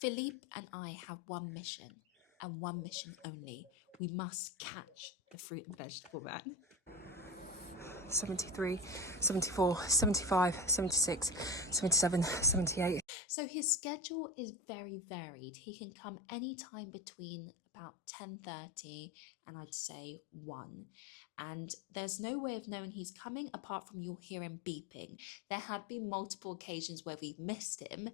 Philippe and I have one mission, and one mission only. We must catch the fruit and vegetable man. 73, 74, 75, 76, 77, 78. So his schedule is very varied. He can come anytime between about 10:30 and I'd say 1. And there's no way of knowing he's coming apart from you'll hear him beeping. There have been multiple occasions where we've missed him,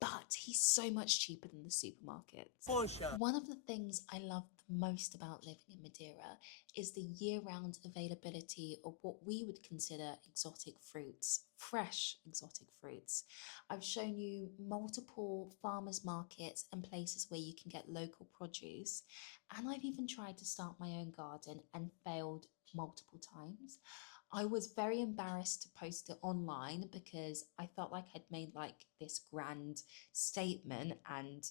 but he's so much cheaper than the supermarkets. Funchal. One of the things I love the most about living in Madeira is the year-round availability of what we would consider exotic fruits, fresh exotic fruits. I've shown you multiple farmers markets and places where you can get local produce, and I've even tried to start my own garden and failed multiple times. I was very embarrassed to post it online because I felt like I'd made like this grand statement and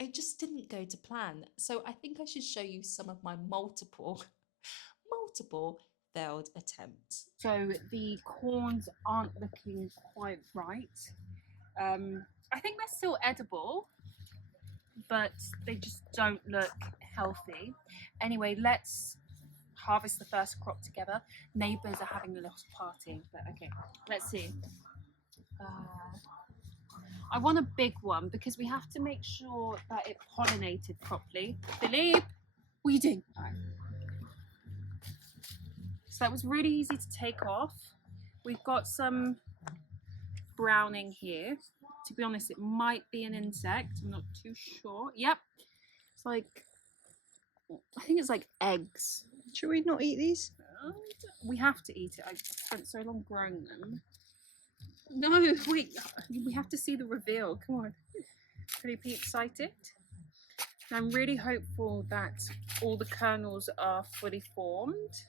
it just didn't go to plan. So I think I should show you some of my multiple failed attempts. So the corns aren't looking quite right. I think they're still edible, but they just don't look healthy. Anyway, let's harvest the first crop together. Neighbours are having a little party, but okay, let's see. I want a big one because we have to make sure that it pollinated properly. Philippe, what are you doing? All right. So that was really easy to take off. We've got some browning here. To be honest, it might be an insect. I'm not too sure. Yep. It's like, I think it's like eggs. Should we not eat these? We have to eat it. I spent so long growing them. No, wait. We have to see the reveal. Come on. Pretty excited. I'm really hopeful that all the kernels are fully formed.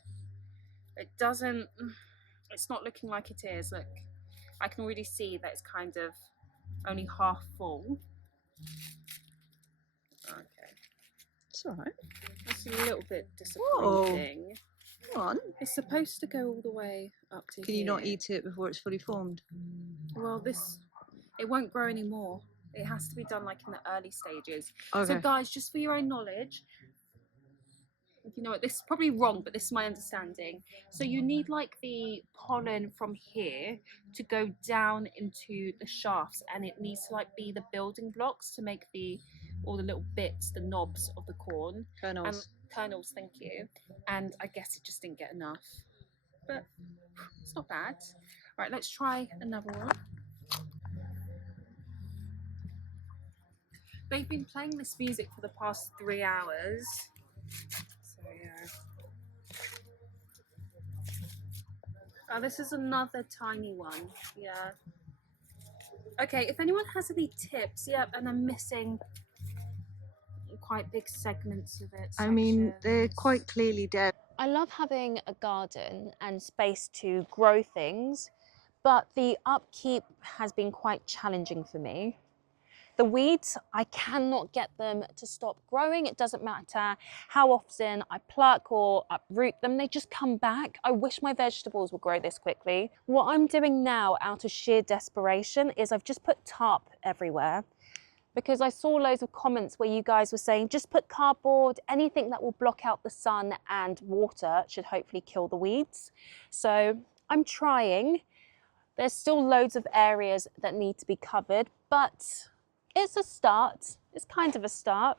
It's not looking like it is. Look, I can already see that it's kind of only half full. Okay. It's all right. That's a little bit disappointing. Come on. It's supposed to go all the way up to Can here. you not eat it before it's fully formed? Well, it won't grow anymore. It has to be done like in the early stages. Okay. So guys, just for your own knowledge, you know what, this is probably wrong, but this is my understanding. So you need like the pollen from here to go down into the shafts, and it needs to like be the building blocks to make all the little bits, the knobs of the corn. Kernels. Kernels, thank you. And I guess it just didn't get enough, but it's not bad. All right, let's try another one. They've been playing this music for the past 3 hours. So yeah. Oh, this is another tiny one. Yeah. Okay, if anyone has any tips, yep, and I'm missing quite big segments of it. I mean, they're quite clearly dead. I love having a garden and space to grow things, but the upkeep has been quite challenging for me. The weeds, I cannot get them to stop growing. It doesn't matter how often I pluck or uproot them, they just come back. I wish my vegetables would grow this quickly. What I'm doing now out of sheer desperation is I've just put tarp everywhere, because I saw loads of comments where you guys were saying just put cardboard, anything that will block out the sun and water should hopefully kill the weeds. So I'm trying. There's still loads of areas that need to be covered, but it's a start. It's kind of a start.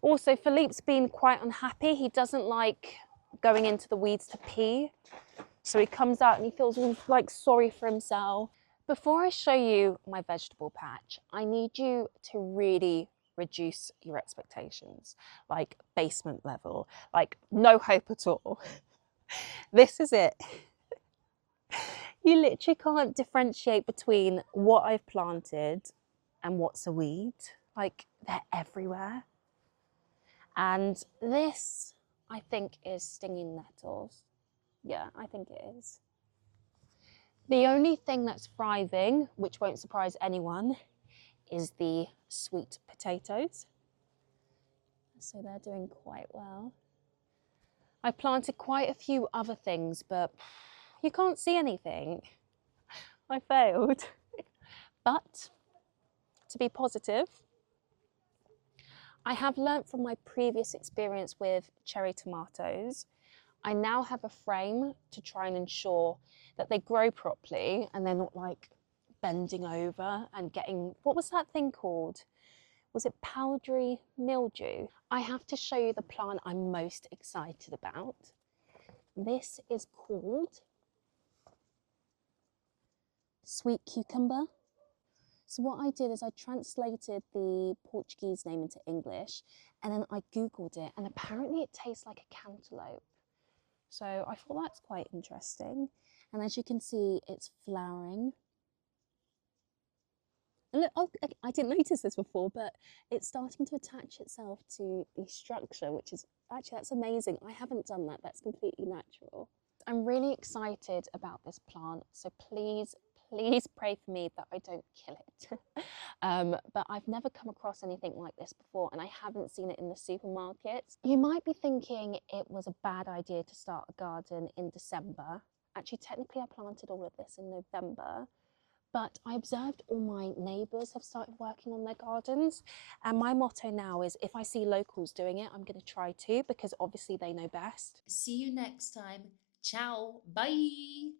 Also, Philippe's been quite unhappy. He doesn't like going into the weeds to pee. So he comes out and he feels all like sorry for himself. Before I show you my vegetable patch, I need you to really reduce your expectations, like basement level, like no hope at all. This is it. You literally can't differentiate between what I've planted and what's a weed. Like, they're everywhere. And this, I think, is stinging nettles. Yeah, I think it is. The only thing that's thriving, which won't surprise anyone, is the sweet potatoes. So they're doing quite well. I planted quite a few other things, but you can't see anything. I failed. But to be positive, I have learnt from my previous experience with cherry tomatoes. I now have a frame to try and ensure that they grow properly and they're not like bending over and getting, what was that thing called? Was it powdery mildew? I have to show you the plant I'm most excited about. This is called sweet cucumber. So what I did is I translated the Portuguese name into English and then I Googled it, and apparently it tastes like a cantaloupe. So I thought that's quite interesting. And as you can see, it's flowering. And look, oh, I didn't notice this before, but it's starting to attach itself to the structure, which is actually, that's amazing. I haven't done that. That's completely natural. I'm really excited about this plant, so please pray for me that I don't kill it. But I've never come across anything like this before, and I haven't seen it in the supermarkets. You might be thinking it was a bad idea to start a garden in December. Actually, technically I planted all of this in November, but I observed all my neighbours have started working on their gardens, and my motto now is if I see locals doing it, I'm going to try to, because obviously they know best. See you next time. Ciao. Bye.